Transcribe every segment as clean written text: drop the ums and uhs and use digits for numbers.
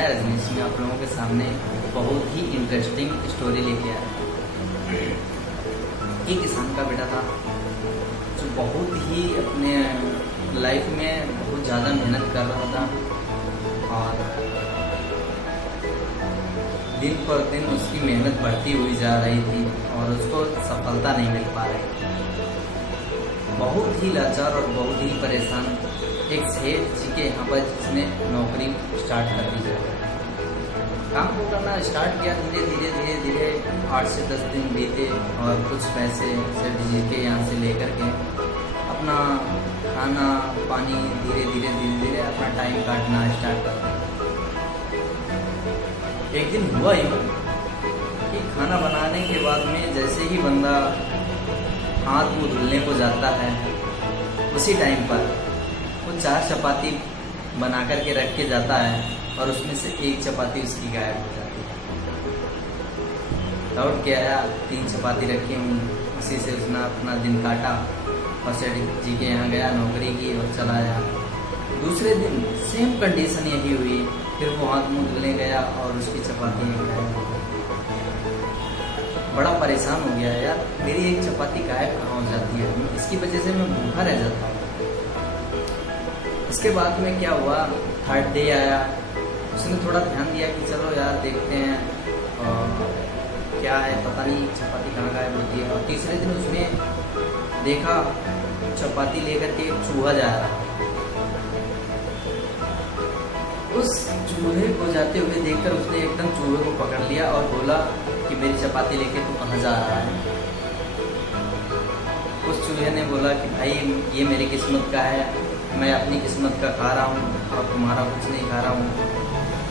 मैं रजनीश सिंह आप लोगों के सामने बहुत ही इंटरेस्टिंग स्टोरी लेके आया। एक किसान का बेटा था जो बहुत ही अपने लाइफ में बहुत ज़्यादा मेहनत कर रहा था और दिन पर दिन उसकी मेहनत बढ़ती हुई जा रही थी और उसको सफलता नहीं मिल पा रही थी। बहुत ही लाचार और बहुत ही परेशान एक सेठ जी के यहाँ पर जिसने नौकरी स्टार्ट कर दी जाए, काम को करना स्टार्ट किया। धीरे धीरे 8 से 10 दिन बीते और कुछ पैसे सेठ जी के यहाँ से लेकर के अपना खाना पानी धीरे धीरे अपना टाइम काटना स्टार्ट कर दिया। एक दिन हुआ यूँ कि खाना बनाने के बाद में जैसे ही बंदा हाथ मुँह धुलने को जाता है, उसी टाइम पर वो 4 चपाती बना करके रख के जाता है और उसमें से एक चपाती उसकी गायब हो जाती है। लौट के आया, 3 चपाती रखी हूँ, उसी से उसने अपना दिन काटा और सेठ जी के यहाँ गया, नौकरी की और चला आया। दूसरे दिन सेम कंडीशन यही हुई, फिर वो हाथ मुँह धुलने गया और उसकी चपाती गायब हो गई। बड़ा परेशान हो गया, यार मेरी एक चपाती गायब कहाँ हो जाती है, इसकी वजह से मैं भूखा रह जाता हूँ। इसके बाद में क्या हुआ, 3rd डे आया, उसने थोड़ा ध्यान दिया कि चलो यार देखते हैं क्या है, पता नहीं चपाती कहाँ गायब होती है। और तीसरे दिन उसने देखा चपाती लेकर के एक चूहा जा रहा है। उस चूहे को जाते हुए देखकर उसने एकदम चूहे को पकड़ लिया और बोला कि मेरी चपाती लेके तू कहाँ जा रहा है। उस चूहे ने बोला कि भाई ये मेरी किस्मत का है, मैं अपनी किस्मत का खा रहा हूँ और तुम्हारा कुछ नहीं खा रहा हूँ।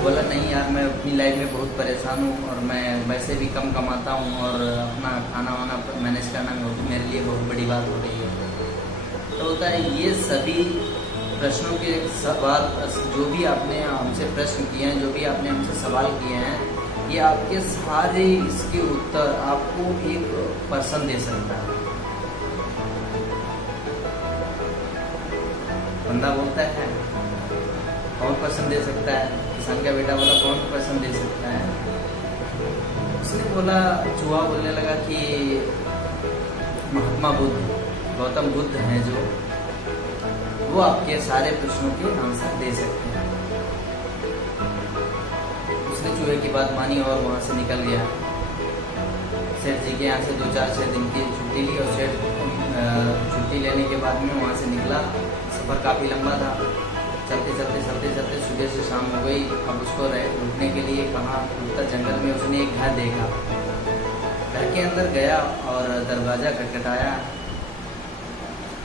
बोला नहीं यार, मैं अपनी लाइफ में बहुत परेशान हूँ और मैं वैसे भी कम कमाता हूँ और अपना खाना वाना मैनेज करना मेरे लिए बहुत बड़ी बात हो रही है। तो बोलता है ये सभी प्रश्नों के सवाल, जो भी आपने हमसे प्रश्न किए हैं, जो भी आपने हमसे सवाल किए हैं, ये आपके सारे इसके उत्तर आपको एक पर्सन दे सकता है। बंदा बोलता है कौन पर्सन दे सकता है? किसान का बेटा बोला कौन पर्सन दे सकता है? उसने बोला, चूहा बोलने लगा कि महात्मा बुद्ध, गौतम बुद्ध हैं जो, वो आपके सारे प्रश्नों के आंसर दे सकते हैं। उसने चूहे की बात मानी और वहाँ से निकल गया। सेठ जी के यहाँ से 2-4-6 दिन की छुट्टी ली और सेठ छुट्टी लेने के बाद में वहाँ से निकला। सफ़र काफ़ी लंबा था, चलते सुबह से शाम हो गई। अब उसको रुकने के लिए कहाँ रुकता, जंगल में उसने एक घर देखा। घर के अंदर गया और दरवाज़ा खटखटाया।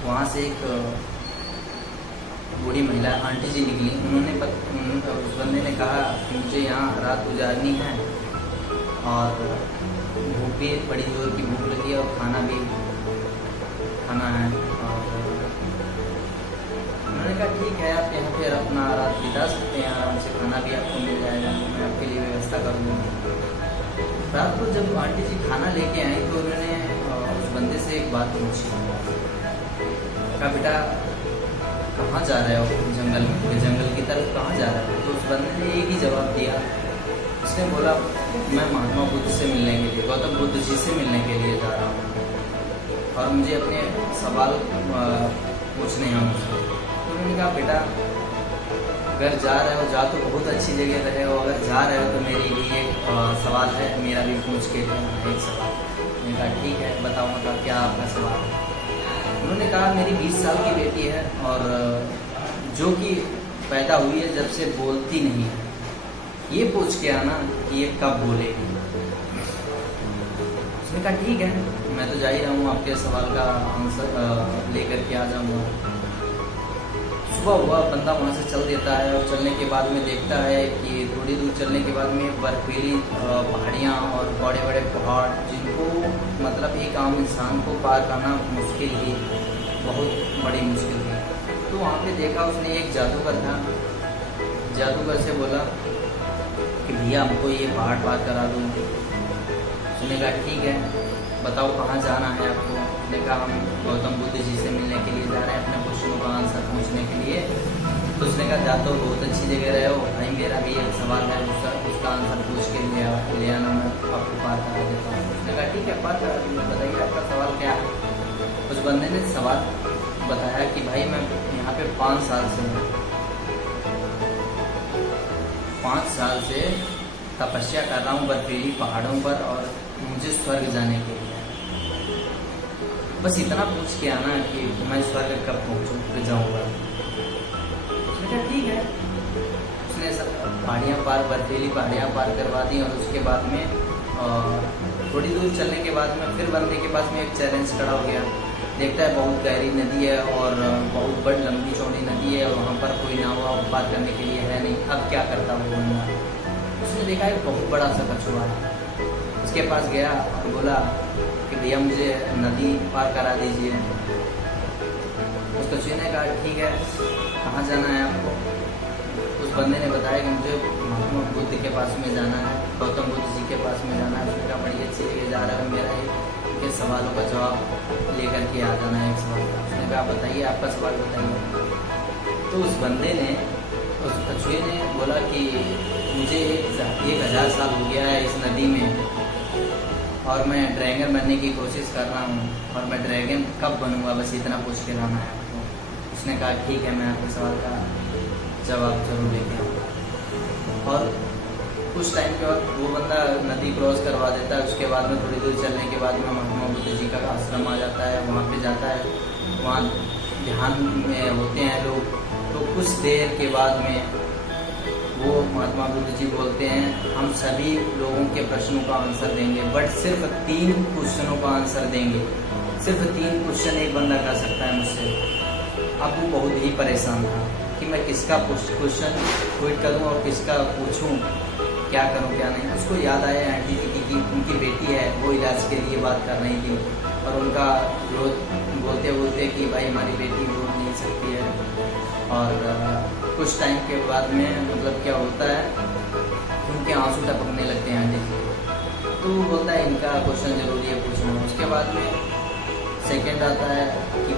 वहाँ से एक बूढ़ी महिला आंटी जी निकली। उस बंदे ने कहा कि मुझे यहाँ रात गुजारनी है और भूख भी बड़ी जोर की भूख लगी है और खाना है। और उन्होंने कहा ठीक है, आप यहाँ पे अपना रात बिता सकते हैं, आराम से खाना भी आपको मिल जाएगा, मैं आपके लिए व्यवस्था कर दूँगा। रात को जब आंटी जी खाना लेके आई तो उन्होंने उस बंदे से एक बात पूछी, कहा बेटा कहाँ जा रहे हो? जंगल की तरफ कहाँ जा रहे हो? तो उस बंदे ने एक ही जवाब दिया। उसने बोला मैं महात्मा बुद्ध से मिलने के लिए, गौतम बुद्ध जी से मिलने के लिए जा रहा हूँ और मुझे अपने सवाल पूछने हैं मुझसे। तो उन्होंने कहा बेटा अगर जा रहे हो, जा तो बहुत अच्छी जगह रहे हो, अगर जा रहे हो तो मेरे लिए एक सवाल है, मेरा भी पूछ के एक सवाल। मैंने कहा ठीक है बताओ, मतलब क्या आपका सवाल है? उन्होंने कहा मेरी 20 साल की बेटी है और जो कि पैदा हुई है जब से बोलती नहीं है, ये पूछ के आना कि ये कब बोलेगी। उसने कहा ठीक है, मैं तो जा ही रहा हूँ, आपके सवाल का आंसर लेकर के आ जाऊँगा। सुबह हुआ, बंदा वहाँ से चल देता है और चलने के बाद में देखता है कि थोड़ी दूर चलने के बाद में बर्फीली पहाड़ियाँ और बड़े बड़े पहाड़, जिनको मतलब एक आम इंसान को पार करना मुश्किल ही, बहुत बड़ी मुश्किल थी। तो वहाँ पे देखा उसने एक जादूगर था। जादूगर से बोला कि भैया हमको ये पहाड़ पार करा दूँ। उसने कहा ठीक है बताओ कहाँ जाना है आपको? उसने कहा हम गौतम बुद्ध जी से मिलने के लिए जा रहे हैं, अपने क्वेश्चनों का आंसर पूछने के लिए। तो तो उसने कहा जा तो बहुत अच्छी जगह रहे हो भाई, मेरा भी एक सवाल है, उसका आंसर पूछ के ले आना, मैं आपको पार करा देता हूँ। उसने कहा ठीक है, पार करा दीजिए, बताइए आपका सवाल क्या है। उस बंदे ने सवाल बताया कि भाई मैं यहाँ पे 5 साल से हूँ, 5 साल से तपस्या कर रहा हूँ बर्फीली पहाड़ों पर, और मुझे स्वर्ग जाने के लिए बस इतना पूछ के आना कि मैं स्वर्ग कब पहुँचूँ फिर जाऊँगा। उसने कहा ठीक है। उसने पहाड़ियाँ पार, बर्फीली पहाड़ियाँ पार करवा दी, और उसके बाद में थोड़ी दूर चलने के बाद में फिर बंदे के पास में एक चैलेंज खड़ा हो गया। देखता है बहुत गहरी नदी है और बहुत बड़ी लंबी चौड़ी नदी है, और वहाँ पर कोई नाव पार करने के लिए है नहीं। अब क्या करता वो बंदा? उसने देखा एक बहुत बड़ा सा कछुआ है, उसके पास गया और बोला कि भैया मुझे नदी पार करा दीजिए। उस कछुए ने कहा ठीक है, कहाँ जाना है आपको? उस बंदे ने बताया कि मुझे महात्मा बुद्ध के पास में जाना है, गौतम बुद्ध जी के पास में जाना है। उसने कहा बड़ी अच्छी जगह जा रहा है, मेरा के सवालों का जवाब लेकर के आ जाना है एक सवाल का। उसने कहा बताइए आपका सवाल बताइए। तो उस बंदे ने, उस कछुए ने बोला कि मुझे 1000 साल हो गया है इस नदी में, और मैं ड्रैगन बनने की कोशिश कर रहा हूँ, और मैं ड्रैगन कब बनूंगा, बस इतना पूछ के लाना है आपको। उसने कहा ठीक है, मैं आपके सवाल का जवाब जरूर लेके आऊँगा। और कुछ टाइम के बाद वो बंदा नदी क्रॉस करवा देता है। उसके बाद में थोड़ी दूर चलने के बाद में महात्मा बुद्ध जी का आश्रम आ जाता है, वहाँ पे जाता है, वहाँ ध्यान में होते हैं लोग। तो कुछ देर के बाद में वो महात्मा बुद्ध जी बोलते हैं हम सभी लोगों के प्रश्नों का आंसर देंगे, बट सिर्फ 3 क्वेश्चनों का आंसर देंगे। सिर्फ 3 क्वेश्चन एक बंदा कर सकता है मुझसे। अब वो बहुत ही परेशान था कि मैं किसका क्वेश्चन ट्वीट करूँ और किसका पूछूँ, क्या करूँ क्या नहीं। उसको याद आया आंटी जी की उनकी बेटी है, वो इलाज के लिए बात कर रही थी, और उनका बोलते बोलते कि भाई हमारी बेटी बोल नहीं सकती है। और कुछ टाइम के बाद में मतलब क्या होता है, उनके आंसू टपकने लगते हैं आंटी जी। तो वो बोलता है इनका क्वेश्चन जरूरी है पूछना। उसके बाद में सेकेंड आता है कि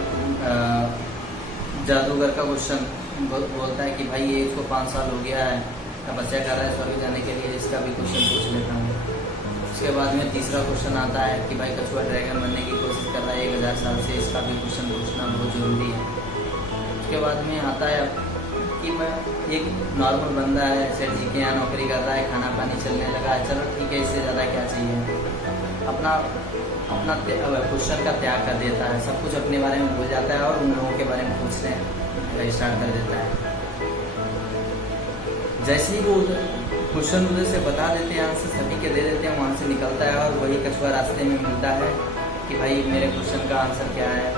जादूगर का क्वेश्चन बोलता है कि भाई ये इसको 5 साल हो गया है, तपस्या कर रहा है स्वर्ग जाने के लिए, इसका भी क्वेश्चन पूछ लेता हूँ। उसके बाद में तीसरा क्वेश्चन आता है कि भाई कछुआ ड्रैगन बनने की कोशिश कर रहा है 1000 साल से, इसका भी क्वेश्चन पूछना बहुत ज़रूरी है। उसके बाद में आता है कि मैं एक नॉर्मल बंदा है, सेठ जी के यहाँ नौकरी कर रहा है, खाना पानी चलने लगा है, चलो ठीक है, इससे ज़्यादा क्या चाहिए। अपना क्वेश्चन का त्याग कर देता है, सब कुछ अपने बारे में भूल जाता है और उन लोगों के बारे में पूछने स्टार्ट कर देता है। जैसे ही वो क्वेश्चन उधर से बता देते हैं, आंसर सभी के दे देते हैं, वहाँ से निकलता है और वही कछुआ रास्ते में मिलता है कि भाई मेरे क्वेश्चन का आंसर क्या है।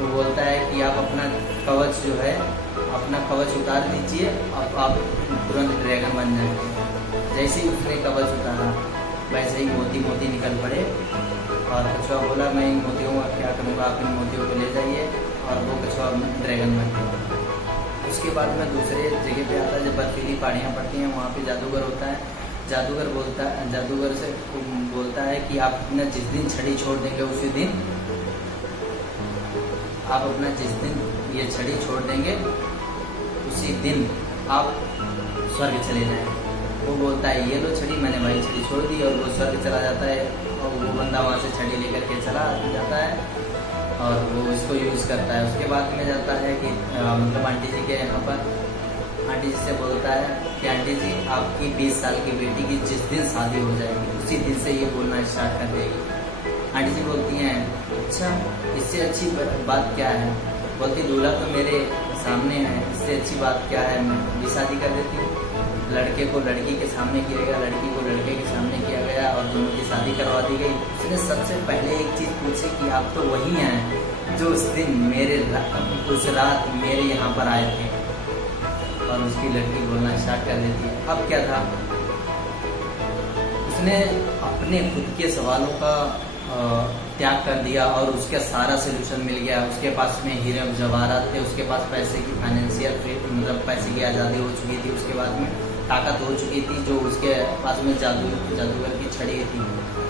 वो बोलता है कि आप अपना कवच जो है, अपना कवच उतार दीजिए, अब आप तुरंत ड्रैगन बन जाएंगे। जैसे ही उसने कवच उतारा वैसे ही मोती निकल पड़े, और कछुआ बोला मैं इन मोतियों का क्या करूँगा, आप इन मोतियों को ले जाइए, और वो कछुआ ड्रैगन बन गया। उसके बाद में दूसरे जगह पे आता है, जब बर्फीली पहाड़ियाँ पड़ती हैं, वहाँ पे जादूगर होता है। जादूगर से बोलता है कि आप अपना जिस दिन छड़ी छोड़ देंगे उसी दिन, आप अपना जिस दिन ये छड़ी छोड़ देंगे उसी दिन आप स्वर्ग चले जाएंगे। वो बोलता है ये लो छड़ी, मैंने भाई छड़ी छोड़ दी, और वो स्वर्ग चला जाता है। और वो बंदा वहाँ से छड़ी लेकर के चला जाता है और वो इसको यूज़ करता है। उसके बाद में जाता है कि मतलब आंटी जी के यहाँ पर आंटी जी से बोलता है कि आंटी जी आपकी 20 साल की बेटी की जिस दिन शादी हो जाएगी उसी दिन से ये बोलना स्टार्ट कर देगी। आंटी जी बोलती हैं अच्छा, इससे अच्छी बात क्या है? बोलती दूल्हा तो मेरे सामने है, इससे अच्छी बात क्या है, मैं भी शादी कर देती हूँ। लड़के को लड़की के सामने किया गया, लड़की को लड़के के सामने किया गया, और दोनों की शादी करवा दी गई। उसने सबसे पहले एक चीज़ पूछी कि आप तो वही हैं जो उस दिन उस रात मेरे यहाँ पर आए थे, और उसकी लड़की बोलना स्टार्ट कर देती है। अब क्या था, उसने अपने खुद के सवालों का त्याग कर दिया और उसका सारा सोल्यूशन मिल गया। उसके पास में हीरे जवाहरात थे, उसके पास पैसे की फाइनेंशियल मतलब पैसे की आज़ादी हो चुकी थी, उसके बाद में ताकत हो चुकी थी, जो उसके पास में जादूगर की छड़ी थी,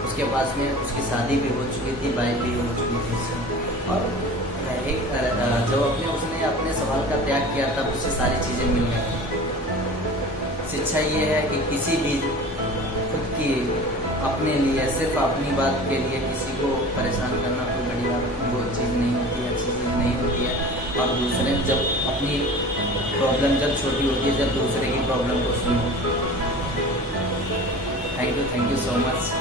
उसके पास में उसकी शादी भी हो चुकी थी, वाइफ भी हो चुकी थी। और जब उसने अपने सवाल का त्याग किया तब उसे सारी चीज़ें मिल गई। शिक्षा ये है कि किसी भी खुद की अपने लिए सिर्फ अपनी बात के लिए किसी को परेशान करना कोई बड़ी बात वो चीज़ नहीं होती है, अच्छी चीज़ नहीं होती है। और दूसरे जब अपनी प्रॉब्लम जब छोटी होती है, जब दूसरे की प्रॉब्लम को सुनो। Thank you so much.